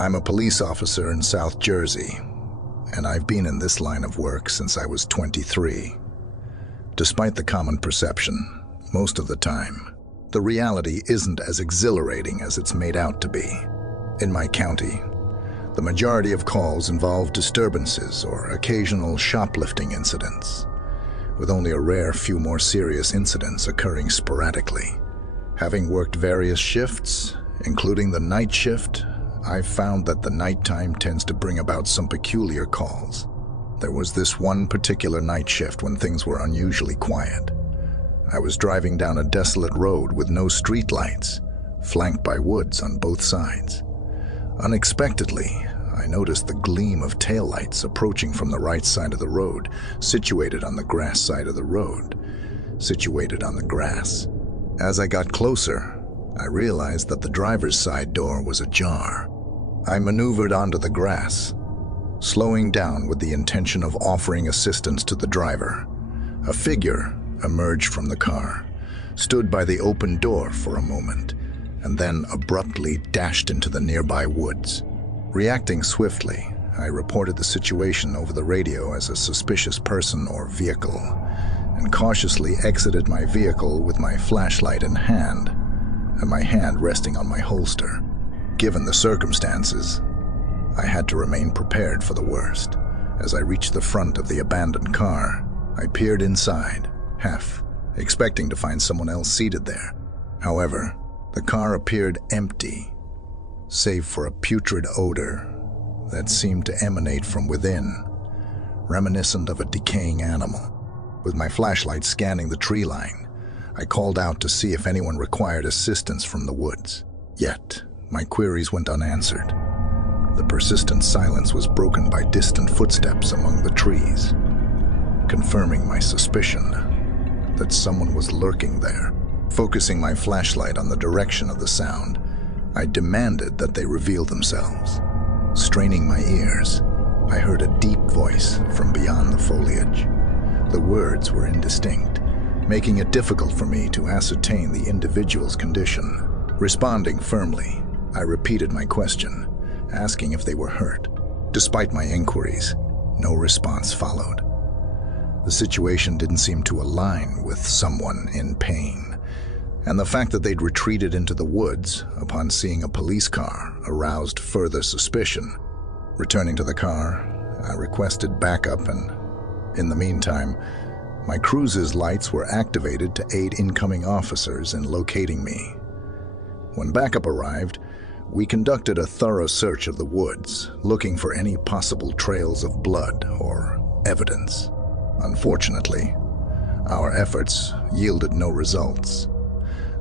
I'm a police officer in South Jersey, and I've been in this line of work since I was 23. Despite the common perception, most of the time, the reality isn't as exhilarating as it's made out to be. In my county, the majority of calls involve disturbances or occasional shoplifting incidents, with only a rare few more serious incidents occurring sporadically. Having worked various shifts, including the night shift, I've found that the nighttime tends to bring about some peculiar calls. There was this one particular night shift when things were unusually quiet. I was driving down a desolate road with no streetlights, flanked by woods on both sides. Unexpectedly, I noticed the gleam of taillights approaching from the right side of the road, situated on the grass side of the road, situated on the grass. As I got closer, I realized that the driver's side door was ajar. I maneuvered onto the grass, slowing down with the intention of offering assistance to the driver. A figure emerged from the car, stood by the open door for a moment, and then abruptly dashed into the nearby woods. Reacting swiftly, I reported the situation over the radio as a suspicious person or vehicle, and cautiously exited my vehicle with my flashlight in hand, and my hand resting on my holster. Given the circumstances, I had to remain prepared for the worst. As I reached the front of the abandoned car, I peered inside, half expecting to find someone else seated there. However, the car appeared empty, save for a putrid odor that seemed to emanate from within, reminiscent of a decaying animal. With my flashlight scanning the tree line, I called out to see if anyone required assistance from the woods. Yet, my queries went unanswered. The persistent silence was broken by distant footsteps among the trees, confirming my suspicion that someone was lurking there. Focusing my flashlight on the direction of the sound, I demanded that they reveal themselves. Straining my ears, I heard a deep voice from beyond the foliage. The words were indistinct, making it difficult for me to ascertain the individual's condition. Responding firmly, I repeated my question, asking if they were hurt. Despite my inquiries, no response followed. The situation didn't seem to align with someone in pain, and the fact that they'd retreated into the woods upon seeing a police car aroused further suspicion. Returning to the car, I requested backup, and in the meantime, my cruiser's lights were activated to aid incoming officers in locating me. When backup arrived, we conducted a thorough search of the woods, looking for any possible trails of blood or evidence. Unfortunately, our efforts yielded no results.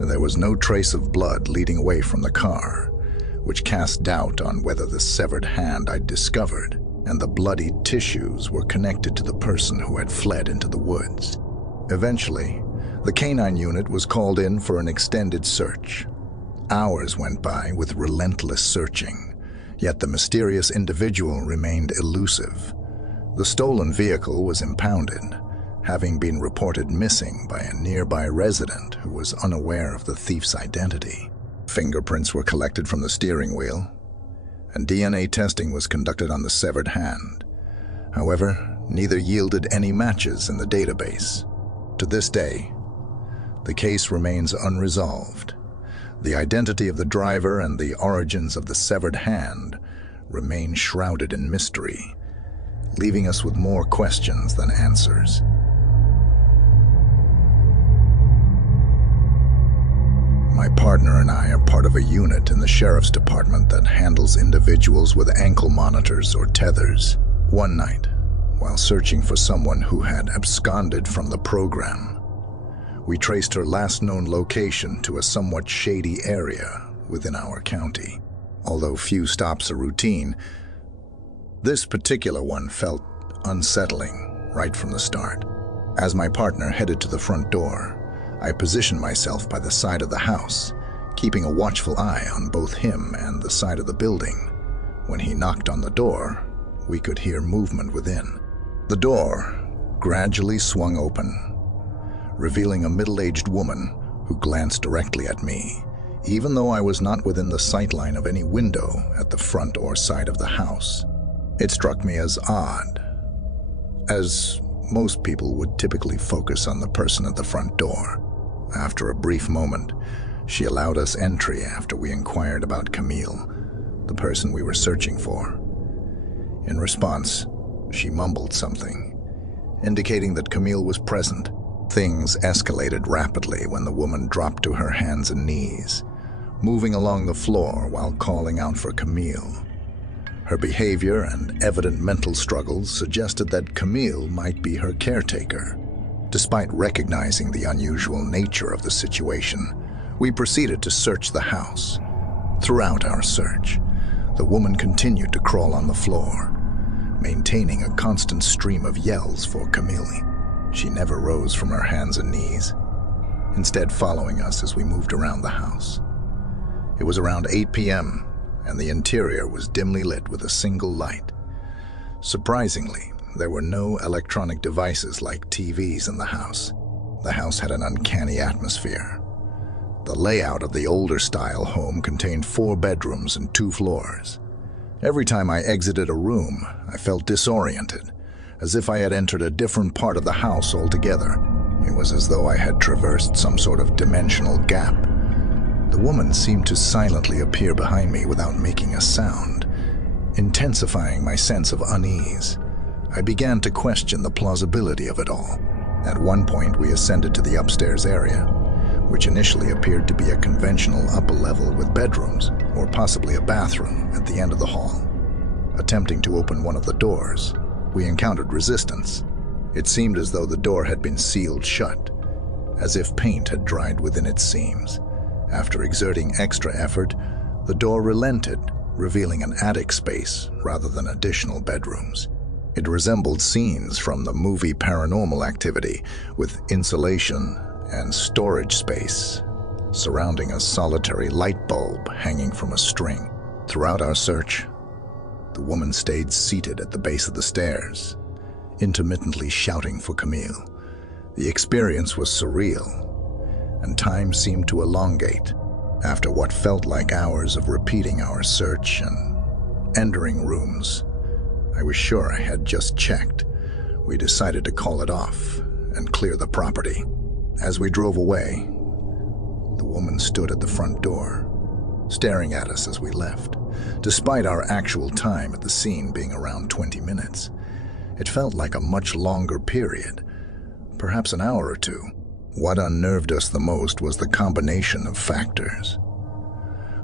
There was no trace of blood leading away from the car, which cast doubt on whether the severed hand I'd discovered and the bloodied tissues were connected to the person who had fled into the woods. Eventually, the canine unit was called in for an extended search. Hours went by with relentless searching, yet the mysterious individual remained elusive. The stolen vehicle was impounded, having been reported missing by a nearby resident who was unaware of the thief's identity. Fingerprints were collected from the steering wheel, and DNA testing was conducted on the severed hand. However, neither yielded any matches in the database. To this day, the case remains unresolved. The identity of the driver and the origins of the severed hand remain shrouded in mystery, leaving us with more questions than answers. My partner and I are part of a unit in the sheriff's department that handles individuals with ankle monitors or tethers. One night, while searching for someone who had absconded from the program, we traced her last known location to a somewhat shady area within our county. Although few stops are routine, this particular one felt unsettling right from the start. As my partner headed to the front door, I positioned myself by the side of the house, keeping a watchful eye on both him and the side of the building. When he knocked on the door, we could hear movement within. The door gradually swung open, revealing a middle-aged woman who glanced directly at me, even though I was not within the sightline of any window at the front or side of the house. It struck me as odd, as most people would typically focus on the person at the front door. After a brief moment, she allowed us entry after we inquired about Camille, the person we were searching for. In response, she mumbled something, indicating that Camille was present. Things escalated rapidly when the woman dropped to her hands and knees, moving along the floor while calling out for Camille. Her behavior and evident mental struggles suggested that Camille might be her caretaker. Despite recognizing the unusual nature of the situation, we proceeded to search the house. Throughout our search, the woman continued to crawl on the floor, maintaining a constant stream of yells for Camille. She never rose from her hands and knees, instead following us as we moved around the house. It was around 8 p.m., and the interior was dimly lit with a single light. Surprisingly, there were no electronic devices like TVs in the house. The house had an uncanny atmosphere. The layout of the older-style home contained 4 bedrooms and 2 floors. Every time I exited a room, I felt disoriented, as if I had entered a different part of the house altogether. It was as though I had traversed some sort of dimensional gap. The woman seemed to silently appear behind me without making a sound, intensifying my sense of unease. I began to question the plausibility of it all. At one point, we ascended to the upstairs area, which initially appeared to be a conventional upper level with bedrooms, or possibly a bathroom, at the end of the hall. Attempting to open one of the doors, we encountered resistance. It seemed as though the door had been sealed shut, as if paint had dried within its seams. After exerting extra effort, the door relented, revealing an attic space rather than additional bedrooms. It resembled scenes from the movie Paranormal Activity, with insulation and storage space surrounding a solitary light bulb hanging from a string. Throughout our search, the woman stayed seated at the base of the stairs, intermittently shouting for Camille. The experience was surreal, and time seemed to elongate. After what felt like hours of repeating our search and entering rooms I was sure I had just checked, we decided to call it off and clear the property. As we drove away, the woman stood at the front door, staring at us as we left. Despite our actual time at the scene being around 20 minutes, it felt like a much longer period, perhaps an hour or two. What unnerved us the most was the combination of factors.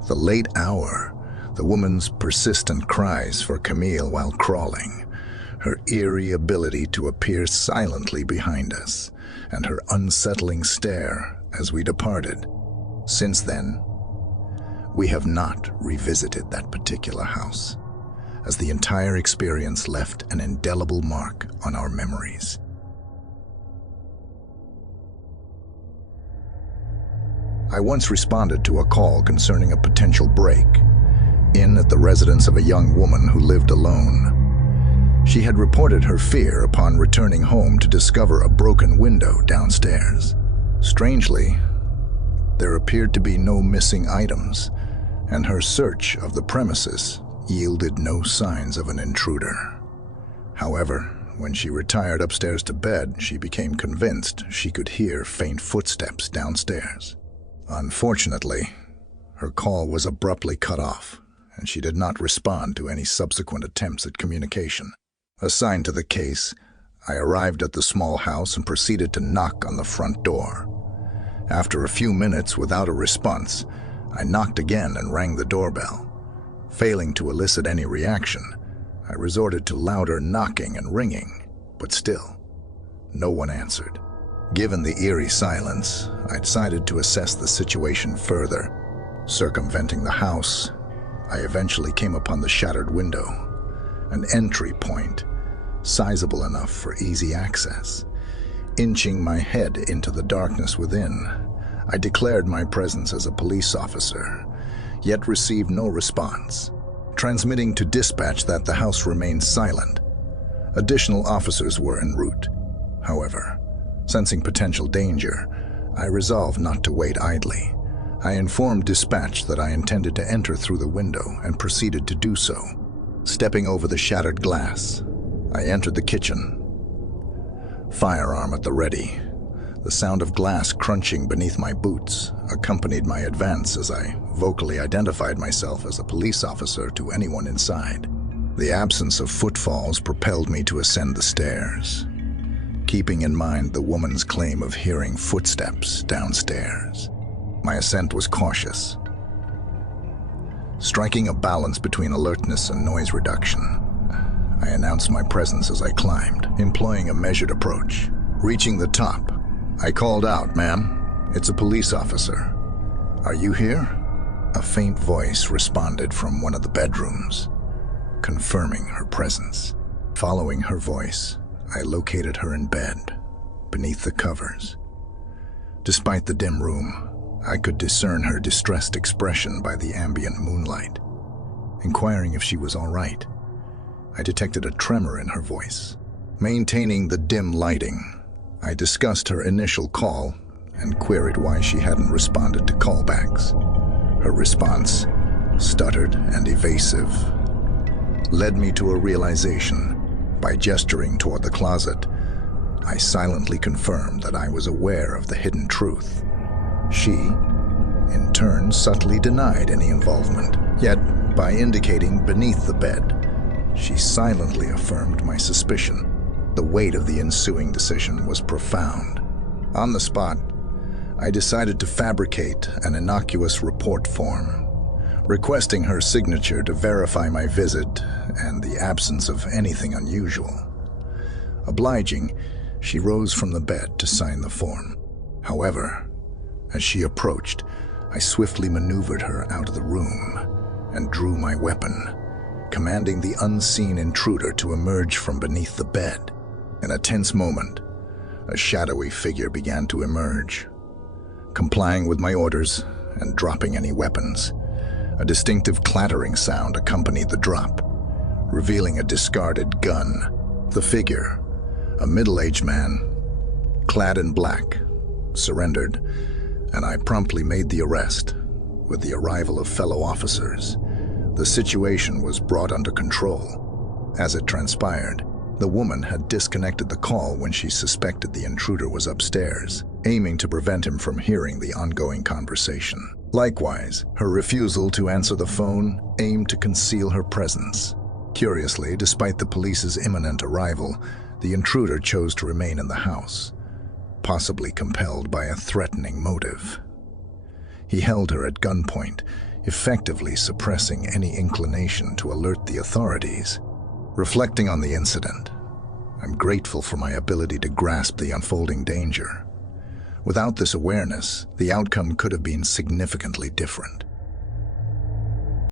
The late hour, the woman's persistent cries for Camille while crawling, her eerie ability to appear silently behind us, and her unsettling stare as we departed. Since then, we have not revisited that particular house, as the entire experience left an indelible mark on our memories. I once responded to a call concerning a potential break-in at the residence of a young woman who lived alone. She had reported her fear upon returning home to discover a broken window downstairs. Strangely, there appeared to be no missing items, and her search of the premises yielded no signs of an intruder. However, when she retired upstairs to bed, she became convinced she could hear faint footsteps downstairs. Unfortunately, her call was abruptly cut off, and she did not respond to any subsequent attempts at communication. Assigned to the case, I arrived at the small house and proceeded to knock on the front door. After a few minutes without a response, I knocked again and rang the doorbell. Failing to elicit any reaction, I resorted to louder knocking and ringing, but still, no one answered. Given the eerie silence, I decided to assess the situation further. Circumventing the house, I eventually came upon the shattered window, an entry point sizable enough for easy access. Inching my head into the darkness within, I declared my presence as a police officer, yet received no response, transmitting to dispatch that the house remained silent. Additional officers were en route. However, sensing potential danger, I resolved not to wait idly. I informed dispatch that I intended to enter through the window and proceeded to do so. Stepping over the shattered glass, I entered the kitchen, firearm at the ready. The sound of glass crunching beneath my boots accompanied my advance as I vocally identified myself as a police officer to anyone inside. The absence of footfalls propelled me to ascend the stairs, keeping in mind the woman's claim of hearing footsteps downstairs. My ascent was cautious, striking a balance between alertness and noise reduction. I announced my presence as I climbed, employing a measured approach. Reaching the top, I called out, "Ma'am, it's a police officer. Are you here?" A faint voice responded from one of the bedrooms, confirming her presence. Following her voice, I located her in bed, beneath the covers. Despite the dim room, I could discern her distressed expression by the ambient moonlight. Inquiring if she was all right, I detected a tremor in her voice. Maintaining the dim lighting, I discussed her initial call and queried why she hadn't responded to callbacks. Her response, stuttered and evasive, led me to a realization. By gesturing toward the closet, I silently confirmed that I was aware of the hidden truth. She, in turn, subtly denied any involvement. Yet, by indicating beneath the bed, she silently affirmed my suspicion. The weight of the ensuing decision was profound. On the spot, I decided to fabricate an innocuous report form, requesting her signature to verify my visit and the absence of anything unusual. Obliging, she rose from the bed to sign the form. However, as she approached, I swiftly maneuvered her out of the room and drew my weapon, commanding the unseen intruder to emerge from beneath the bed. In a tense moment, a shadowy figure began to emerge. Complying with my orders and dropping any weapons, a distinctive clattering sound accompanied the drop, revealing a discarded gun. The figure, a middle-aged man, clad in black, surrendered, and I promptly made the arrest. With the arrival of fellow officers, the situation was brought under control. As it transpired, the woman had disconnected the call when she suspected the intruder was upstairs, aiming to prevent him from hearing the ongoing conversation. Likewise, her refusal to answer the phone aimed to conceal her presence. Curiously, despite the police's imminent arrival, the intruder chose to remain in the house, possibly compelled by a threatening motive. He held her at gunpoint, effectively suppressing any inclination to alert the authorities. Reflecting on the incident, I'm grateful for my ability to grasp the unfolding danger. Without this awareness, the outcome could have been significantly different.